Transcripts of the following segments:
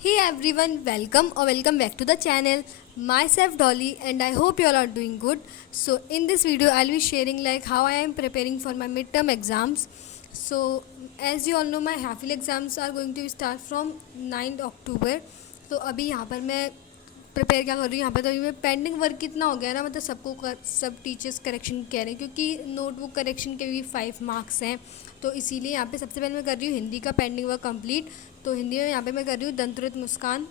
Hey everyone, welcome or welcome back to the channel. Myself Dolly and I hope you all are doing good. So in this video I'll be sharing like how I am preparing for my midterm exams. So as you all know my half yearly exams are going to start from 9th October. तो अभी यहाँ पर मैं prepare क्या कर रही हूँ यहाँ पे। तो अभी मैं पेंडिंग वर्क इतना हो गया ना, मतलब सब टीचर्स करेक्शन कह रहे हैं क्योंकि नोटबुक करेक्शन के भी 5 मार्क्स हैं। तो इसीलिए यहाँ पे सबसे पहले मैं कर रही हूँ हिंदी का पेंडिंग वर्क कंप्लीट। तो हिंदी में यहाँ पे मैं कर रही हूँ दंतुरित मुस्कान,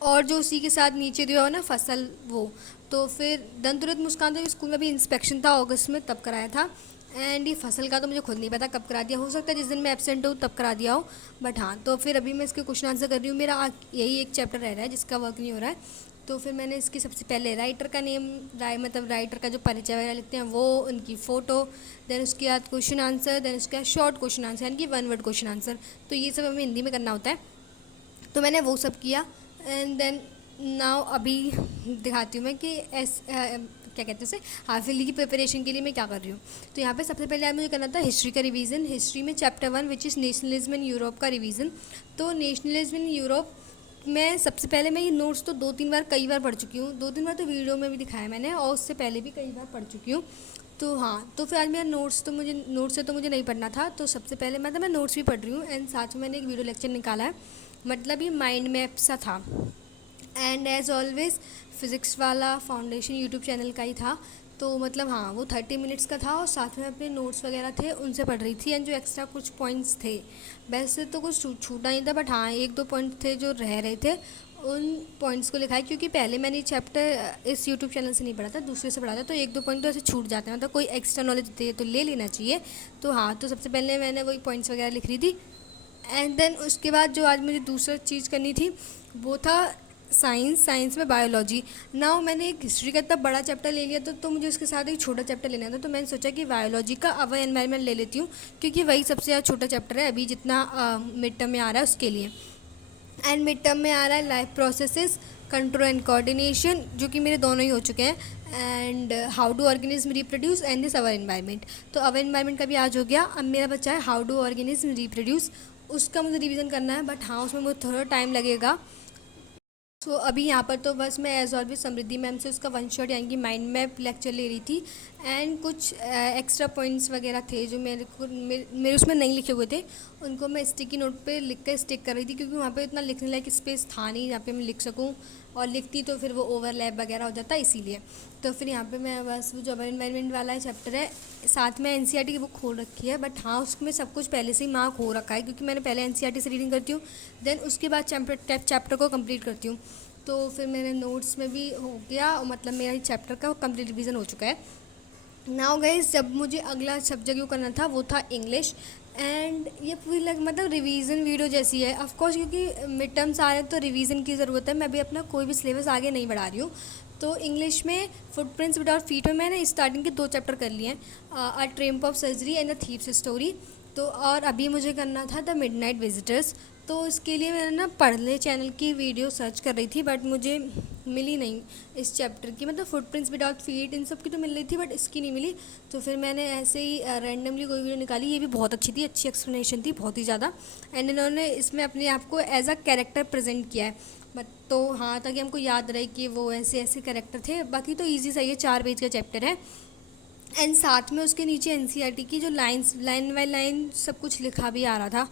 और जो उसी के साथ नीचे दिया हो ना फसल, वो तो फिर दंतुरित मुस्कान तो स्कूल में भी इंस्पेक्शन था अगस्त में, तब कराया था। एंड ये फसल का तो मुझे खुद नहीं पता कब करा दिया, हो सकता है जिस दिन मैं एब्सेंट हूँ तब करा दिया हो, बट हाँ। तो फिर अभी मैं इसके क्वेश्चन आंसर कर रही हूँ। मेरा यही एक चैप्टर रह रहा है जिसका वर्क नहीं हो रहा है। तो फिर मैंने इसकी सबसे पहले राइटर का नेम, मतलब राइटर का जो परिचय वगैरह लिखते हैं वो, उनकी फ़ोटो, देन उसके बाद क्वेश्चन आंसर, देन उसके बाद शॉर्ट क्वेश्चन आंसर यानी कि 1 वर्ड क्वेश्चन आंसर। तो ये सब हमें हिंदी में करना होता है, तो मैंने वो सब किया। एंड देन नाउ अभी दिखाती हूँ मैं कि क्या कहते हैं उसे, हाफ ईयरली की प्रिपरेशन के लिए मैं क्या कर रही हूँ। तो यहाँ पे सबसे पहले आज मुझे करना था हिस्ट्री का रिवीजन। हिस्ट्री में chapter 1 which is nationalism in Europe का रिवीजन। तो नेशनलिज्म इन यूरोप में सबसे पहले मैं ये नोट्स तो 2-3 बार कई बार पढ़ चुकी हूँ, 2-3 बार तो वीडियो में भी दिखाया मैंने, और उससे पहले भी कई बार पढ़ चुकी हूँ। तो हाँ, तो फिर आज मेरा नोट्स से तो मुझे नहीं पढ़ना था, तो सबसे पहले मैं नोट्स भी पढ़ रही हूँ एंड साथ में मैंने एक वीडियो लेक्चर निकाला है, मतलब ये माइंड मैप सा था। एंड एज ऑलवेज फिज़िक्स वाला फाउंडेशन यूट्यूब चैनल का ही था। तो मतलब हाँ, वो 30 मिनट्स का था और साथ में अपने नोट्स वगैरह थे उनसे पढ़ रही थी। एंड जो एक्स्ट्रा कुछ पॉइंट्स थे, वैसे तो कुछ छूटा नहीं था, बट हाँ 1-2 पॉइंट थे जो रह रहे थे, उन पॉइंट्स को लिखा है। क्योंकि पहले मैंने चैप्टर इस यूट्यूब चैनल से नहीं पढ़ा था, दूसरे से पढ़ा था, तो 1-2 पॉइंट तो ऐसे छूट जाते हैं, मतलब कोई एक्स्ट्रा नॉलेज दे तो ले लेना चाहिए। तो हाँ, तो सबसे पहले मैंने वही पॉइंट्स वगैरह लिख रही थी। एंड देन उसके बाद जो आज मुझे दूसरा चीज़ करनी थी वो था साइंस में बायोलॉजी। नाउ मैंने एक हिस्ट्री का इतना बड़ा चैप्टर ले लिया तो मुझे उसके साथ एक छोटा चैप्टर लेना था। तो मैंने सोचा कि बायोलॉजी का अवर एनवायरनमेंट ले लेती हूँ, क्योंकि वही सबसे ज़्यादा छोटा चैप्टर है अभी जितना मिड टर्म में आ रहा है उसके लिए। एंड मिड टर्म में आ रहा है life processes, control and coordination, जो कि मेरे दोनों ही हो चुके हैं, and how do organism reproduce and this our environment. तो अवर एनवायरनमेंट का भी आज हो गया। अब मेरा बच्चा है हाउ डू ऑर्गेनिज्म रिप्रोड्यूस, उसका मुझे रिवीजन करना है, बट हाँ उसमें मुझे थोड़ा टाइम लगेगा। तो अभी यहाँ पर तो बस मैं एज ऑलवेज समृद्धि मैम से उसका 1 शॉट यानी कि माइंड मैप लेक्चर ले रही थी। एंड कुछ एक्स्ट्रा पॉइंट्स वगैरह थे जो मेरे उसमें नहीं लिखे हुए थे, उनको मैं स्टिकी नोट पे लिख कर स्टिक कर रही थी, क्योंकि वहाँ पे इतना लिखने लायक स्पेस था नहीं जहाँ पे मैं लिख सकूँ, और लिखती तो फिर वो ओवरलैप वगैरह हो जाता, इसीलिए। तो फिर यहाँ पे मैं बस वो जो एनवायरनमेंट वाला चैप्टर है, साथ में एनसीईआरटी की बुक खोल रखी है, बट हाँ उसमें सब कुछ पहले से ही मार्क हो रखा है, क्योंकि मैंने पहले एनसीईआरटी से रीडिंग करती हूँ, देन उसके बाद चैप्टर को कंप्लीट करती हूँ। तो फिर मेरे नोट्स में भी हो गया, मतलब मेरा चैप्टर का कंप्लीट रिवीजन हो चुका है। नाउ गाइस, जब मुझे अगला सब्जेक्ट करना था वो था इंग्लिश। एंड ये पूरी मतलब रिवीजन वीडियो जैसी है ऑफकोर्स, क्योंकि मिड टर्म्स आ रहे हैं तो रिवीजन की ज़रूरत है। मैं भी अपना कोई भी सिलेबस आगे नहीं बढ़ा रही हूँ। तो इंग्लिश में फुटप्रिंट्स विदाउट फीट में मैंने स्टार्टिंग के 2 चैप्टर कर लिए हैं, a triumph of surgery and the thieves story. तो और अभी मुझे करना था द मिडनाइट विजिटर्स। तो इसके लिए मैंने ना पढ़ले चैनल की वीडियो सर्च कर रही थी, बट मुझे मिली नहीं इस चैप्टर की, मतलब फुटप्रिंट्स विदाउट फीट इन सब की तो मिल रही थी, बट इसकी नहीं मिली। तो फिर मैंने ऐसे ही रैंडमली कोई वीडियो निकाली, ये भी बहुत अच्छी थी, अच्छी एक्सप्लेनेशन थी, बहुत ही ज़्यादा। एंड इन्होंने इसमें अपने आप को एज अ कैरेक्टर प्रेजेंट किया है, बट तो हाँ, ताकि हमको याद रहे कि वो ऐसे ऐसे कैरेक्टर थे। बाकी तो ईजी सही है, 4 पेज का चैप्टर है। एंड साथ में उसके नीचे एनसीईआरटी की जो लाइन बाय लाइन सब कुछ लिखा भी आ रहा था।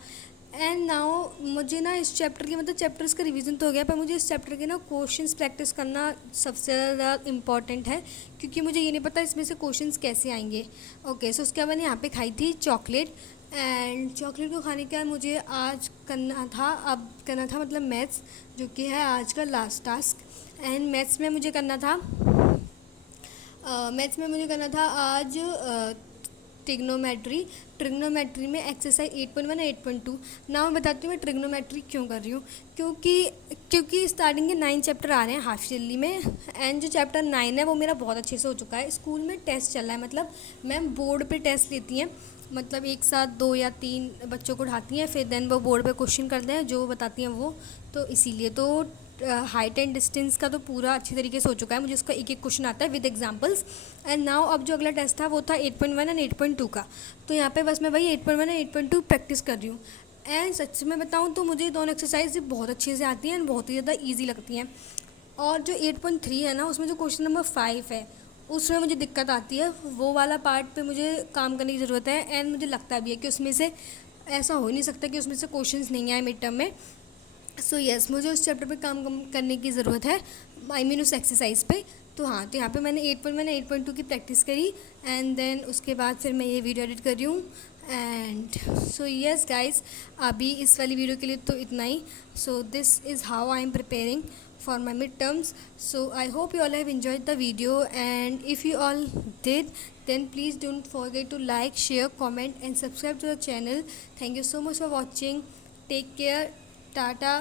एंड नाउ मुझे ना इस चैप्टर के, मतलब चैप्टर्स का रिवीजन तो हो गया, पर मुझे इस चैप्टर के ना क्वेश्चंस प्रैक्टिस करना सबसे ज़्यादा इम्पॉर्टेंट है, क्योंकि मुझे ये नहीं पता इसमें से क्वेश्चंस कैसे आएंगे। ओके, सो उसके बाद मैंने यहाँ पे खाई थी चॉकलेट। एंड चॉकलेट को खाने के बाद मुझे आज करना था मतलब मैथ्स, जो कि है आज का लास्ट टास्क। एंड मैथ्स में मुझे करना था आज ट्रिग्नोमेट्री में एक्सरसाइज 8.1 और 8.2। ना मैं बताती हूँ मैं ट्रिग्नोमेट्री क्यों कर रही हूँ, क्योंकि स्टार्टिंग के 9 चैप्टर आ रहे हैं हाफ ईयरली में। एंड जो चैप्टर 9 है वो मेरा बहुत अच्छे से हो चुका है। स्कूल में टेस्ट चल रहा है, मतलब मैम बोर्ड पे टेस्ट लेती हैं, मतलब एक साथ 2 या 3 बच्चों को उठाती हैं, फिर देन वो बोर्ड पे क्वेश्चन करते हैं जो बताती हैं वो। तो इसीलिए तो हाइट एंड डिस्टेंस का तो पूरा अच्छी तरीके से हो चुका है, मुझे उसका एक एक क्वेश्चन आता है विद एग्जांपल्स। एंड नाउ अब जो अगला टेस्ट था वो था 8.1 एंड 8.2 का। तो यहाँ पे बस मैं वही 8.1 और 8.2 प्रैक्टिस कर रही हूँ। एंड सच में बताऊँ तो मुझे दोनों एक्सरसाइज बहुत अच्छे से आती हैं एंड बहुत ही ज़्यादा ईजी लगती हैं। और जो 8.3 है ना, उसमें जो क्वेश्चन नंबर 5 है उसमें मुझे दिक्कत आती है, वो वाला पार्ट पे मुझे काम करने की ज़रूरत है। एंड मुझे लगता भी है कि उसमें से ऐसा हो ही नहीं सकता कि उसमें से क्वेश्चंस नहीं आए मिड टर्म में। सो यस, मुझे उस चैप्टर पे काम करने की ज़रूरत है, आई मीन उस एक्सरसाइज पे। तो हाँ, तो यहाँ पे मैंने 8.2 की प्रैक्टिस करी एंड देन उसके बाद फिर मैं ये वीडियो एडिट कर रही हूँ। एंड सो यस गाइस, अभी इस वाली वीडियो के लिए तो इतना ही। So this is how I am preparing for my midterms. So I hope you all have enjoyed the video, and if you all did, then please don't forget to like, share, comment and subscribe to the channel. Thank you so much for watching. Take care. Tata.